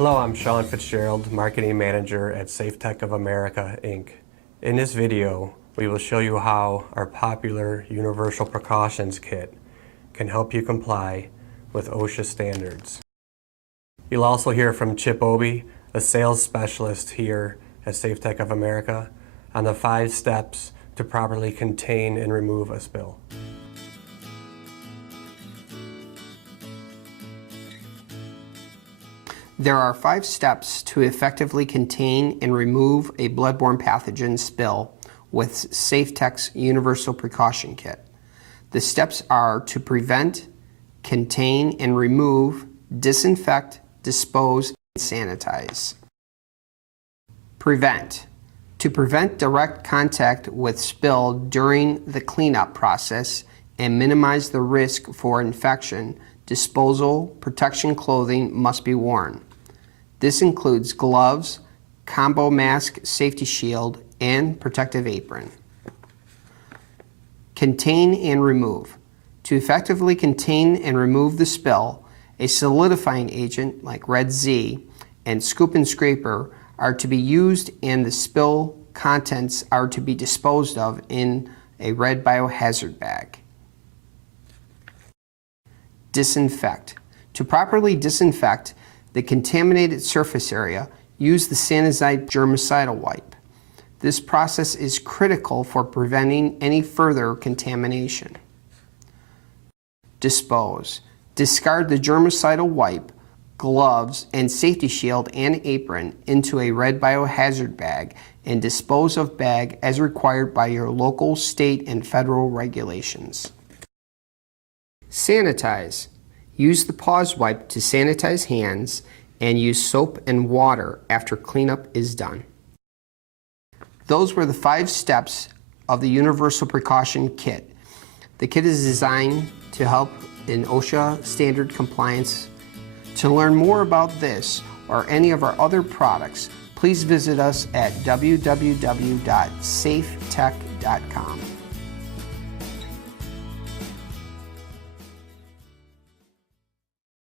Hello, I'm Sean Fitzgerald, Marketing Manager at Safetec of America, Inc. In this video, we will show you how our popular Universal Precautions Kit can help you comply with OSHA standards. You'll also hear from Chip Obi, a sales specialist here at Safetec of America, on the 5 steps to properly contain and remove a spill. There are 5 steps to effectively contain and remove a bloodborne pathogen spill with Safetec's Universal Precaution Kit. The steps are to prevent, contain and remove, disinfect, dispose, and sanitize. Prevent. To prevent direct contact with spill during the cleanup process and minimize the risk for infection, disposal protection clothing must be worn. This includes gloves, combo mask, safety shield, and protective apron. Contain and remove. To effectively contain and remove the spill, a solidifying agent like Red Z and Scoop and Scraper are to be used and the spill contents are to be disposed of in a red biohazard bag. Disinfect. To properly disinfect the contaminated surface area, use the SANITIZE germicidal wipe. This process is critical for preventing any further contamination. Dispose. Discard the germicidal wipe, gloves, and safety shield and apron into a red biohazard bag and dispose of bag as required by your local, state, and federal regulations. Sanitize. Use the pause wipe to sanitize hands and use soap and water after cleanup is done. Those were the 5 steps of the Universal Precaution Kit. The kit is designed to help in OSHA standard compliance. To learn more about this or any of our other products, please visit us at www.safetec.com.